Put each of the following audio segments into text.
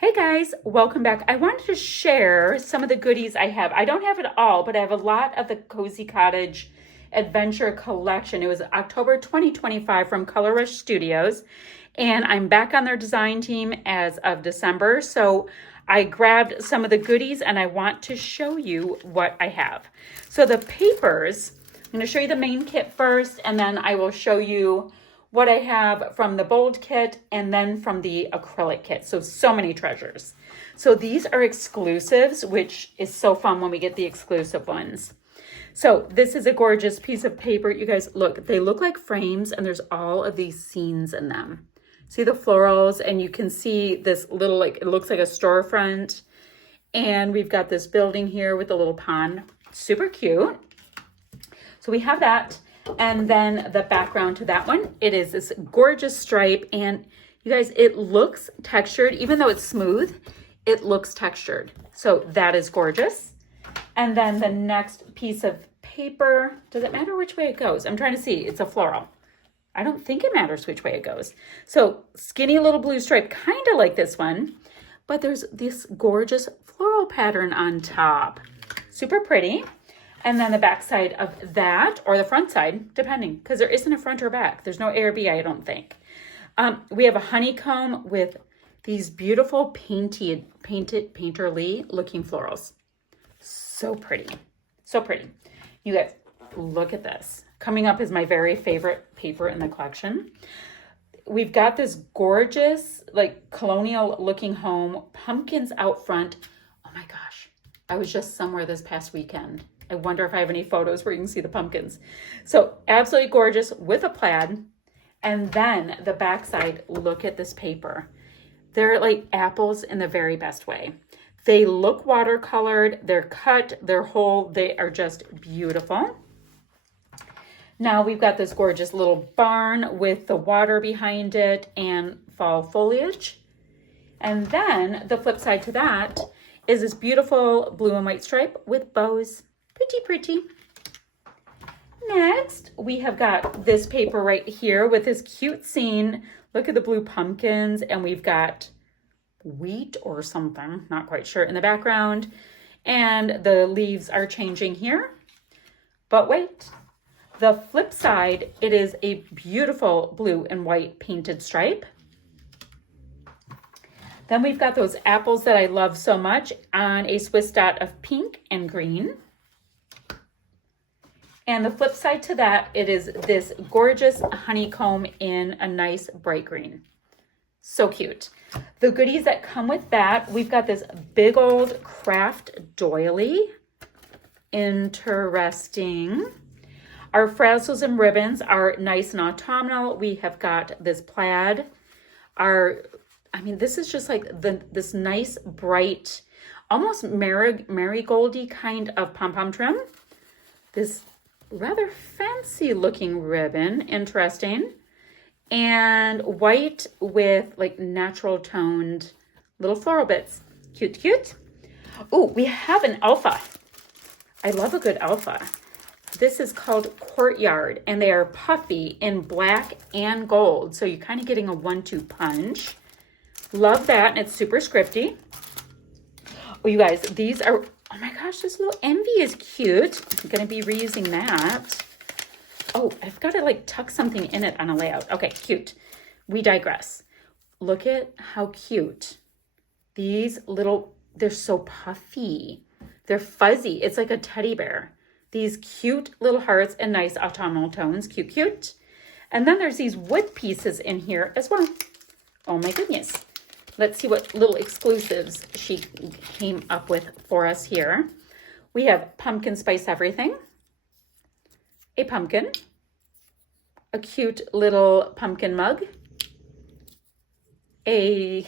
Hey guys, welcome back. I wanted to share some of the goodies I have. I don't have it all, but I have a lot of the Cozy Cottage Adventure Collection. It was October 2025 from Color Rush Studios, and I'm back on their design team as of December. So I grabbed some of the goodies and I want to show you what I have. So the papers, I'm going to show you the main kit first, and then I will show you what I have from the bold kit and then from the acrylic kit. So many treasures. So these are exclusives, which is so fun when we get the exclusive ones. So this is a gorgeous piece of paper. You guys, look, they look like frames and there's all of these scenes in them. See the florals, and you can see this little, like, it looks like a storefront. And we've got this building here with a little pond. Super cute. So we have that. And then the background to that one, it is this gorgeous stripe. And you guys, it looks textured. Even though it's smooth, it looks textured. So that is gorgeous. And then the next piece of paper, does it matter which way it goes? I'm trying to see. It's a floral. I don't think it matters which way it goes. So skinny little blue stripe, kind of like this one. But there's this gorgeous floral pattern on top. Super pretty. And then the back side of that, or the front side, depending, because there isn't a front or back. There's no A or B, I don't think. We have a honeycomb with these beautiful painted painterly looking florals. So pretty. So pretty. You guys, look at this. Coming up is my very favorite paper in the collection. We've got this gorgeous, like, colonial looking home, pumpkins out front. Oh my gosh. I was just somewhere this past weekend. I wonder if I have any photos where you can see the pumpkins. So absolutely gorgeous with a plaid. And then the backside, look at this paper. They're like apples in the very best way. They look watercolored, they're cut, they're whole, they are just beautiful. Now we've got this gorgeous little barn with the water behind it and fall foliage. And then the flip side to that is this beautiful blue and white stripe with bows. Pretty, pretty. Next, we have got this paper right here with this cute scene. Look at the blue pumpkins, and we've got wheat or something, not quite sure, in the background. And the leaves are changing here. But wait, the flip side, it is a beautiful blue and white painted stripe. Then we've got those apples that I love so much on a Swiss dot of pink and green. And the flip side to that, it is this gorgeous honeycomb in a nice bright green. So cute. The goodies that come with that, we've got this big old craft doily. Interesting. Our frazzles and ribbons are nice and autumnal. We have got this plaid. This is just like this nice, bright, almost marigoldy kind of pom-pom trim. This rather fancy looking ribbon, interesting. And white with like natural toned little floral bits. Cute, cute. Oh, we have an alpha. I love a good alpha. This is called Courtyard, and they are puffy in black and gold. So you're kind of getting a 1-2 punch. Love that, and it's super scripty. Oh, you guys, these are, oh my gosh, this little envy is cute. I'm going to be reusing that. Oh, I've got to like tuck something in it on a layout. Okay, cute. We digress. Look at how cute. These little, they're so puffy. They're fuzzy. It's like a teddy bear. These cute little hearts and nice autumnal tones. Cute, cute. And then there's these wood pieces in here as well. Oh my goodness. Let's see what little exclusives she came up with for us here. We have pumpkin spice everything, a pumpkin, a cute little pumpkin mug, a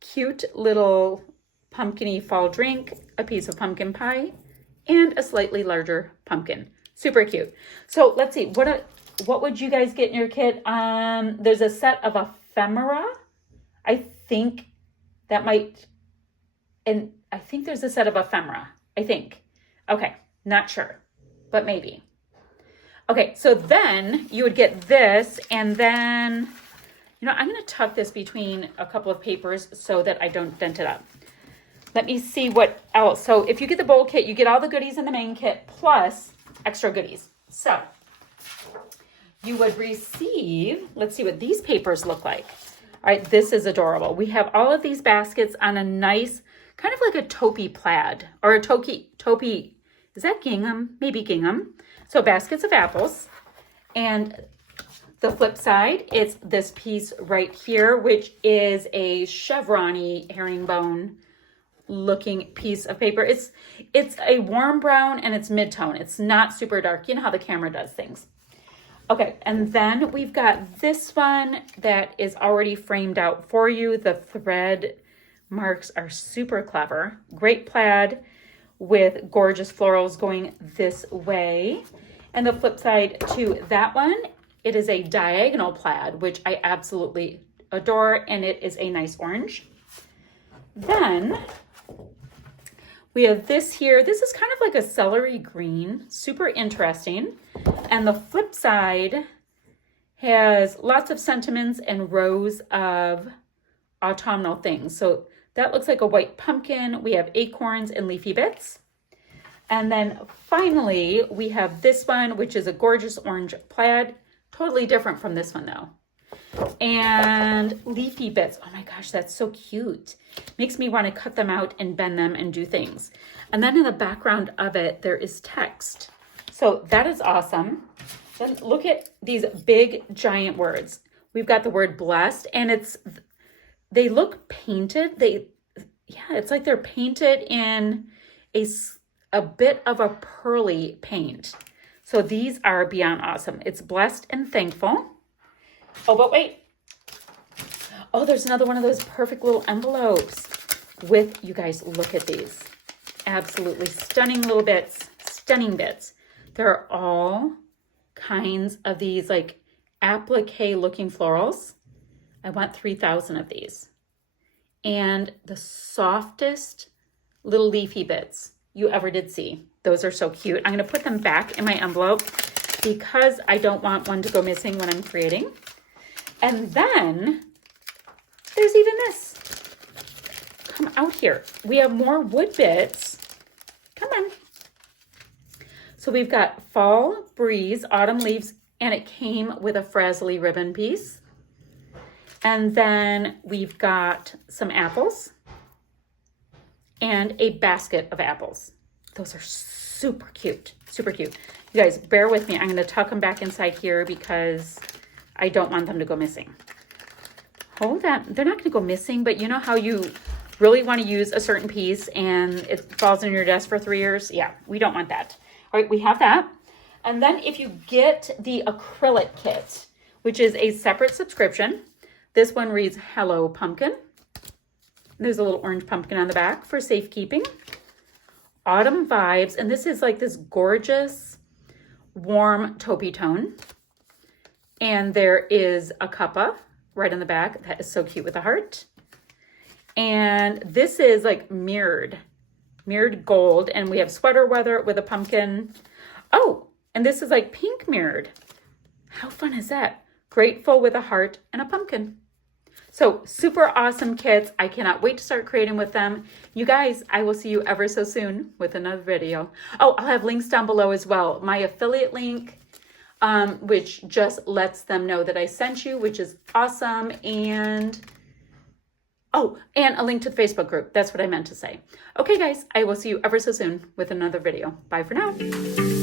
cute little pumpkin-y fall drink, a piece of pumpkin pie, and a slightly larger pumpkin. Super cute. So let's see, what would you guys get in your kit? There's a set of ephemera. I think that might, and I think there's a set of ephemera, I think. Okay, not sure, but maybe. Okay, so then you would get this, and then You know, I'm going to tuck this between a couple of papers so that I don't dent it up. Let me see what else. So if you get the bold kit, you get all the goodies in the main kit plus extra goodies. So you would receive, let's see what these papers look like. All right, this is adorable. We have all of these baskets on a nice, kind of like a taupey plaid, or a taupey, is that gingham? Maybe gingham. So baskets of apples. And the flip side, it's this piece right here, which is a chevron-y herringbone looking piece of paper. It's a warm brown and it's mid-tone. It's not super dark. You know how the camera does things. Okay, and then we've got this one that is already framed out for you. The thread marks are super clever. Great plaid with gorgeous florals going this way. And the flip side to that one, it is a diagonal plaid, which I absolutely adore, and it is a nice orange. Then we have this here. This is kind of like a celery green, super interesting. And the flip side has lots of sentiments and rows of autumnal things. So that looks like a white pumpkin. We have acorns and leafy bits. And then finally, we have this one, which is a gorgeous orange plaid. Totally different from this one though. And leafy bits. Oh my gosh, that's so cute. Makes me want to cut them out and bend them and do things. And then in the background of it, there is text. So that is awesome. Then look at these big giant words. We've got the word blessed, and they look painted. It's like they're painted in a bit of a pearly paint. So these are beyond awesome. It's blessed and thankful. Oh, but wait. Oh, there's another one of those perfect little envelopes with, you guys, look at these. Absolutely stunning little bits, stunning bits. There are all kinds of these like applique looking florals. I want 3,000 of these. And the softest little leafy bits you ever did see. Those are so cute. I'm going to put them back in my envelope because I don't want one to go missing when I'm creating. And then there's even this. Come out here. We have more wood bits. Come on. So we've got fall breeze, autumn leaves, and it came with a frazzly ribbon piece. And then we've got some apples and a basket of apples. Those are super cute, super cute. You guys, bear with me. I'm going to tuck them back inside here because I don't want them to go missing. Hold on. They're not going to go missing, but you know how you really want to use a certain piece and it falls on your desk for 3 years? Yeah, we don't want that. All right, we have that. And then if you get the acrylic kit, which is a separate subscription, this one reads, Hello Pumpkin. There's a little orange pumpkin on the back for safekeeping. Autumn vibes, and this is like this gorgeous, warm taupey tone. And there is a cuppa right on the back. That is so cute with a heart. And this is like mirrored gold. And we have sweater weather with a pumpkin. Oh, and this is like pink mirrored. How fun is that? Grateful with a heart and a pumpkin. So super awesome kits. I cannot wait to start creating with them. You guys, I will see you ever so soon with another video. Oh, I'll have links down below as well. My affiliate link, which just lets them know that I sent you, which is awesome. And a link to the Facebook group. That's what I meant to say. Okay, guys, I will see you ever so soon with another video. Bye for now.